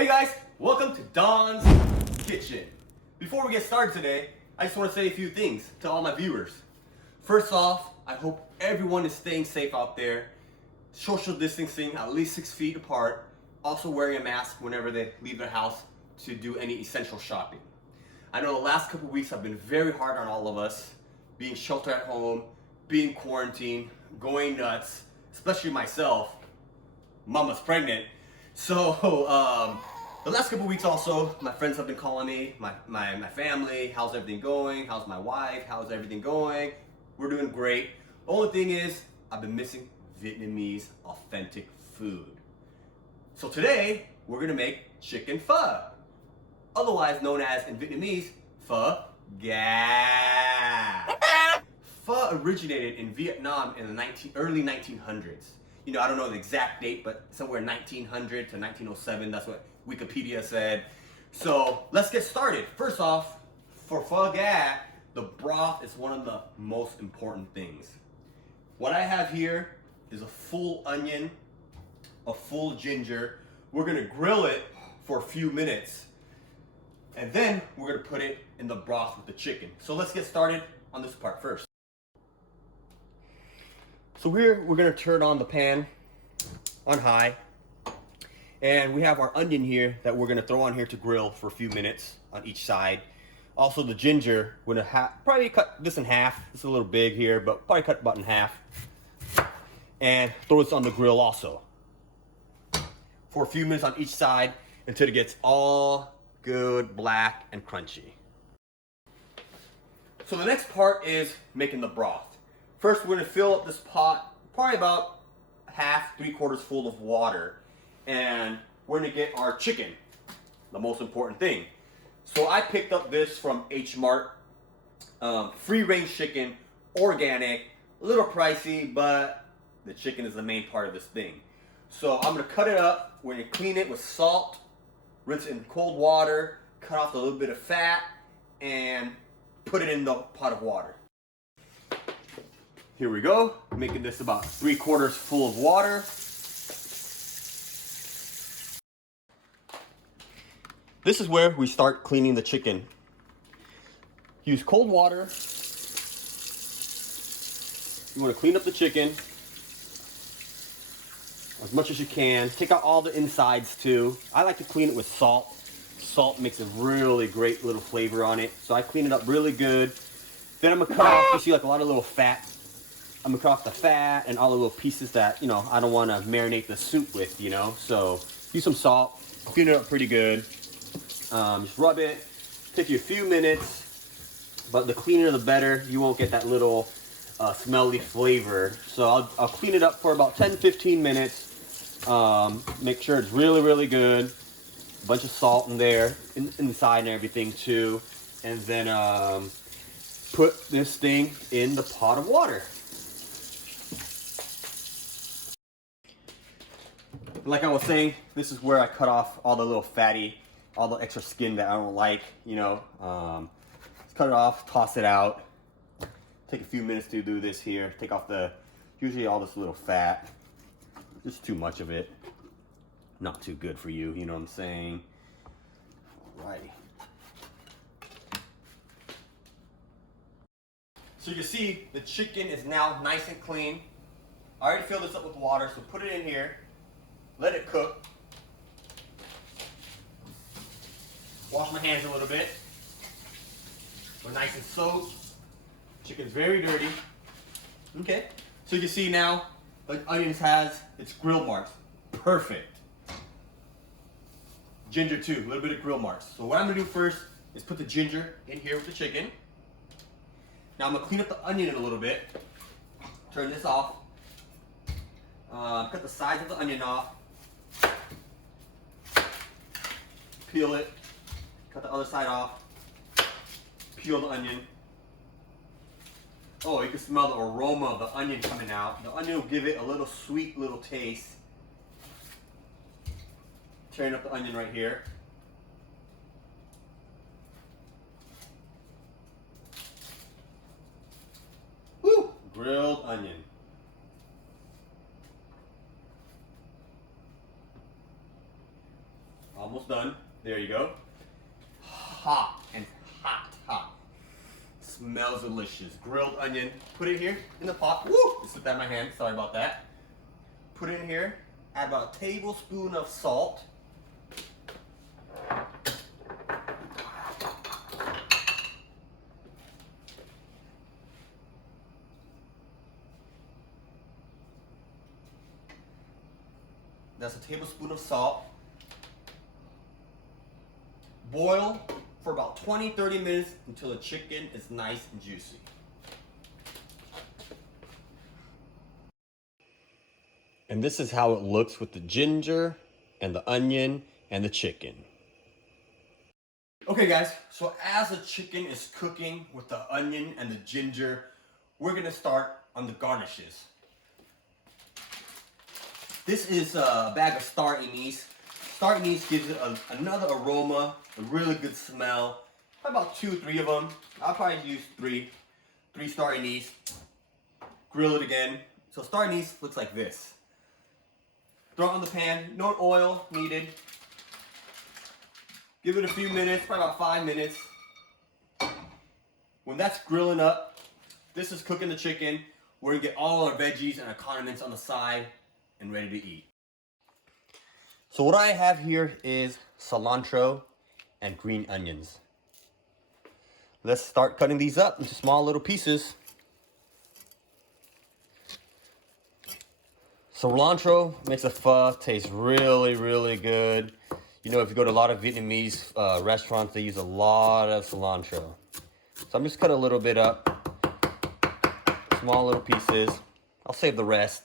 Hey guys, welcome to Don's Kitchen. Before we get started today, I just want to say a few things to all my viewers. First off, I hope everyone is staying safe out there, social distancing at least 6 feet apart, also wearing a mask whenever they leave their house to do any essential shopping. I know the last couple weeks have been very hard on all of us, being sheltered at home, being quarantined, going nuts, especially myself. Mama's pregnant. So the last couple weeks also, my friends have been calling me, my family, how's everything going? How's my wife? How's everything going? We're doing great. The only thing is, I've been missing Vietnamese authentic food. So today, we're gonna make chicken pho, otherwise known as in Vietnamese, Pho Ga. Pho originated in Vietnam in the early 1900s. You know, I don't know the exact date, but somewhere 1900 to 1907, that's what Wikipedia said. So let's get started. First off, for Pho Ga, the broth is one of the most important things. What I have here is a full onion, a full ginger. We're gonna grill it for a few minutes, and then we're gonna put it in the broth with the chicken. So let's get started on this part first. So here, we're gonna turn on the pan on high. And we have our onion here that we're gonna throw on here to grill for a few minutes on each side. Also the ginger, we're gonna probably cut this in half. It's a little big here, but probably cut about in half. And throw this on the grill also. For a few minutes on each side until it gets all good, black, and crunchy. So the next part is making the broth. First, we're gonna fill up this pot, probably about half, 3/4 full of water. And we're gonna get our chicken, the most important thing. So I picked up this from H Mart, free range chicken, organic, a little pricey, but the chicken is the main part of this thing. So I'm gonna cut it up, we're gonna clean it with salt, rinse it in cold water, cut off a little bit of fat, and put it in the pot of water. Here we go, making this about 3/4 full of water. This is where we start cleaning the chicken. Use cold water. You want to clean up the chicken as much as you can. Take out all the insides too. I like to clean it with salt. Salt makes a really great little flavor on it. So I clean it up really good. Then I'm gonna cut off, you see like a lot of little fat. I'm gonna cut off the fat and all the little pieces that, you know, I don't wanna marinate the soup with, you know. So use some salt, clean it up pretty good. Just rub it, take you a few minutes, but the cleaner the better. You won't get that little smelly flavor. So I'll clean it up for about 10-15 minutes. Make sure it's really good. A bunch of salt in there, inside and everything too. And then put this thing in the pot of water. Like I was saying, this is where I cut off all the little fatty, all the extra skin that I don't like, you know. Just cut it off, toss it out. Take a few minutes to do this here. Take off usually all this little fat. Just too much of it. Not too good for you, you know what I'm saying? Alrighty. So you can see the chicken is now nice and clean. I already filled this up with water, so put it in here. Let it cook. Wash my hands a little bit. We're nice and soaked. Chicken's very dirty. Okay. So you can see now, the onions has its grill marks. Perfect. Ginger too, a little bit of grill marks. So what I'm gonna do first is put the ginger in here with the chicken. Now I'm gonna clean up the onion a little bit. Turn this off. Cut the sides of the onion off. Peel it. Cut the other side off. Peel the onion. Oh, you can smell the aroma of the onion coming out. The onion will give it a little sweet little taste. Tearing up the onion right here. Woo! Grilled onion. Almost done. There you go. Hot and hot, hot. Smells delicious. Grilled onion. Put it here in the pot. Woo! Just slipped out of my hand. Sorry about that. Put it in here. Add about a tablespoon of salt. That's a tablespoon of salt. Boil for about 20-30 minutes until the chicken is nice and juicy. And this is how it looks with the ginger and the onion and the chicken. Okay guys, so as the chicken is cooking with the onion and the ginger, we're gonna start on the garnishes. This is a bag of star anise. Star anise gives it another aroma, a really good smell. Probably about 2 or 3 of them. I'll probably use 3 star anise. Grill it again. So star anise looks like this. Throw it on the pan, no oil needed. Give it a few minutes, probably about 5 minutes. When that's grilling up, this is cooking the chicken. We're gonna get all our veggies and our condiments on the side and ready to eat. So what I have here is cilantro and green onions. Let's start cutting these up into small little pieces. Cilantro makes a pho taste really, really good. You know, if you go to a lot of Vietnamese restaurants, they use a lot of cilantro. So I'm just cut a little bit up, small little pieces. I'll save the rest.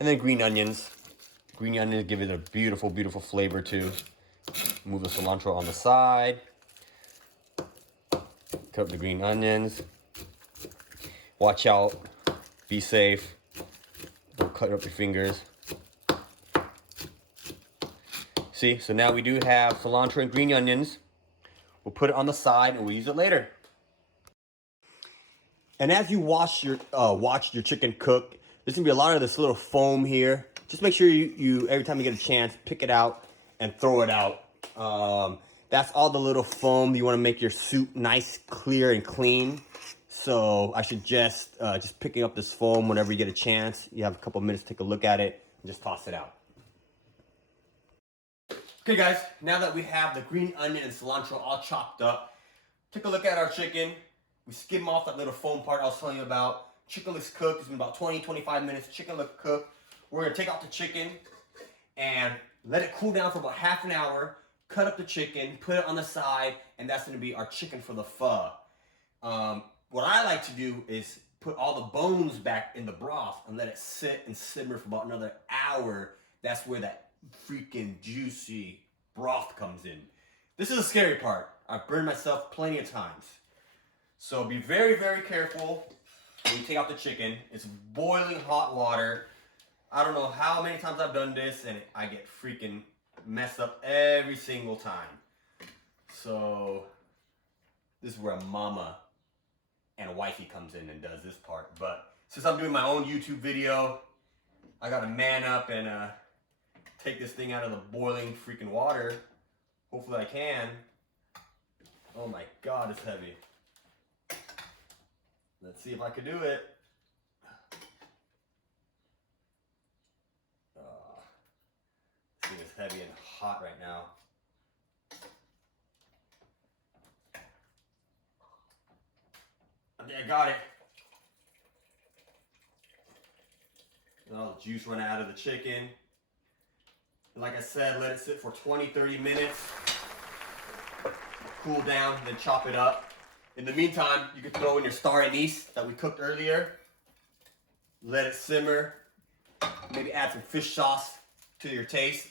And then green onions. Green onions give it a beautiful, beautiful flavor too. Move the cilantro on the side. Cut up the green onions. Watch out. Be safe. Don't cut up your fingers. See, so now we do have cilantro and green onions. We'll put it on the side and we'll use it later. And as you watch your chicken cook, there's gonna be a lot of this little foam here. Just make sure you every time you get a chance, pick it out and throw it out. That's all the little foam. You wanna make your soup nice, clear, and clean. So I suggest just picking up this foam whenever you get a chance. You have a couple minutes to take a look at it and just toss it out. Okay guys, now that we have the green onion and cilantro all chopped up, take a look at our chicken. We skim off that little foam part I was telling you about. Chicken looks cooked. It's been about 20-25 minutes. Chicken looks cooked. We're gonna take out the chicken and let it cool down for about half an hour. Cut up the chicken, put it on the side, and that's gonna be our chicken for the pho. What I like to do is put all the bones back in the broth and let it sit and simmer for about another hour. That's where that freaking juicy broth comes in. This is the scary part. I've burned myself plenty of times. So be very, very careful when you take out the chicken. It's boiling hot water. I don't know how many times I've done this and I get freaking messed up every single time. So this is where a mama and a wifey comes in and does this part. But since I'm doing my own YouTube video, I gotta man up and take this thing out of the boiling freaking water. Hopefully I can. Oh my God, it's heavy. Let's see if I can do it. This thing is heavy and hot right now. I think I got it. And all the juice run out of the chicken. And like I said, let it sit for 20-30 minutes. Cool down, then chop it up. In the meantime, you can throw in your star anise that we cooked earlier. Let it simmer. Maybe add some fish sauce to your taste.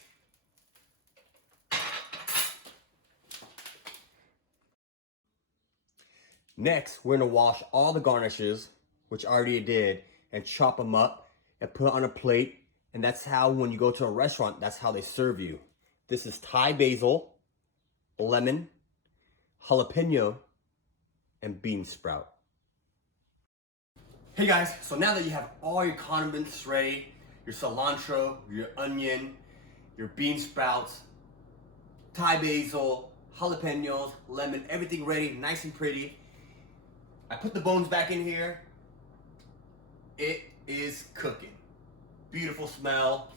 Next, we're gonna wash all the garnishes, which I already did, and chop them up and put it on a plate. And that's how, when you go to a restaurant, that's how they serve you. This is Thai basil, lemon, jalapeno, and Beansprout. Hey guys, so now that you have all your condiments ready, your cilantro, your onion, your bean sprouts, Thai basil, jalapeños, lemon, everything ready, nice and pretty. I put the bones back in here. It is cooking. Beautiful smell.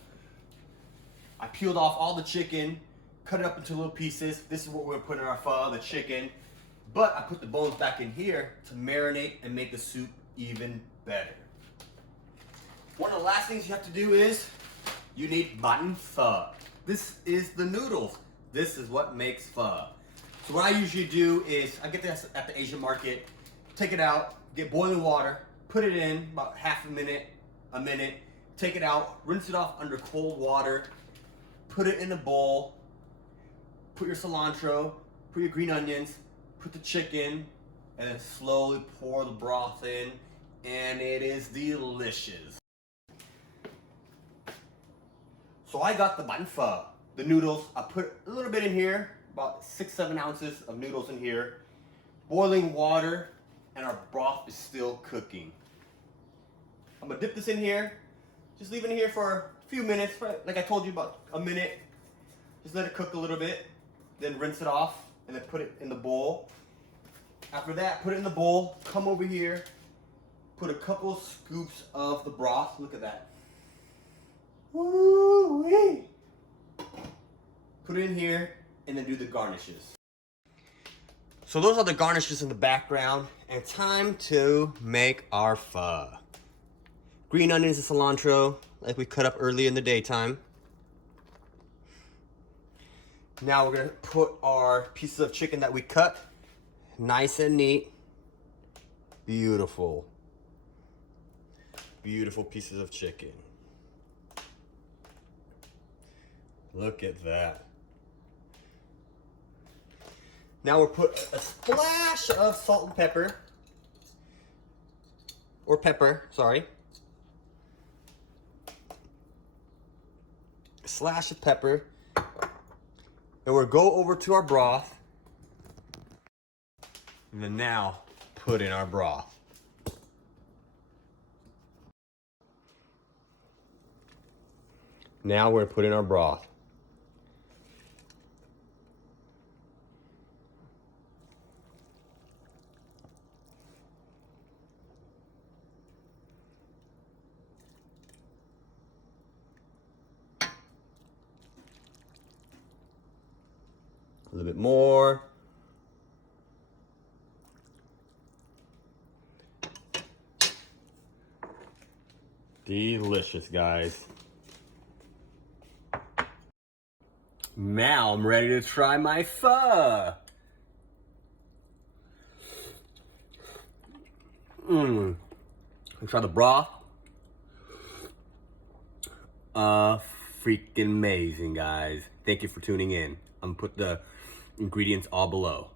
I peeled off all the chicken, cut it up into little pieces. This is what we're gonna put in our pho, the chicken. But I put the bones back in here to marinate and make the soup even better. One of the last things you have to do is you need Banh Pho. This is the noodles. This is what makes pho. So what I usually do is I get this at the Asian market, take it out, get boiling water, put it in about half a minute, take it out, rinse it off under cold water, put it in a bowl, put your cilantro, put your green onions, put the chicken, and then slowly pour the broth in, and it is delicious. So I got the Banh Pho, the noodles. I put a little bit in here, about 6-7 ounces of noodles in here, boiling water, and our broth is still cooking. I'm gonna dip this in here, just leave it in here for a few minutes, like I told you, about a minute. Just let it cook a little bit, then rinse it off, and then put it in the bowl. After that, put it in the bowl, come over here, put a couple scoops of the broth. Look at that. Woo-wee. Put it in here, and then do the garnishes. So those are the garnishes in the background, and time to make our pho. Green onions and cilantro, like we cut up early in the daytime. Now we're gonna put our pieces of chicken that we cut, nice and neat. Beautiful. Beautiful pieces of chicken. Look at that. Now we'll put a splash of salt and pepper. Or pepper, sorry. A slash of pepper. And we'll go over to our broth. And then now put in our broth. Now we're gonna put in our broth. A little bit more. Delicious, guys. Now I'm ready to try my pho. Try the broth. Freaking amazing, guys. Thank you for tuning in. I'm gonna put the ingredients all below.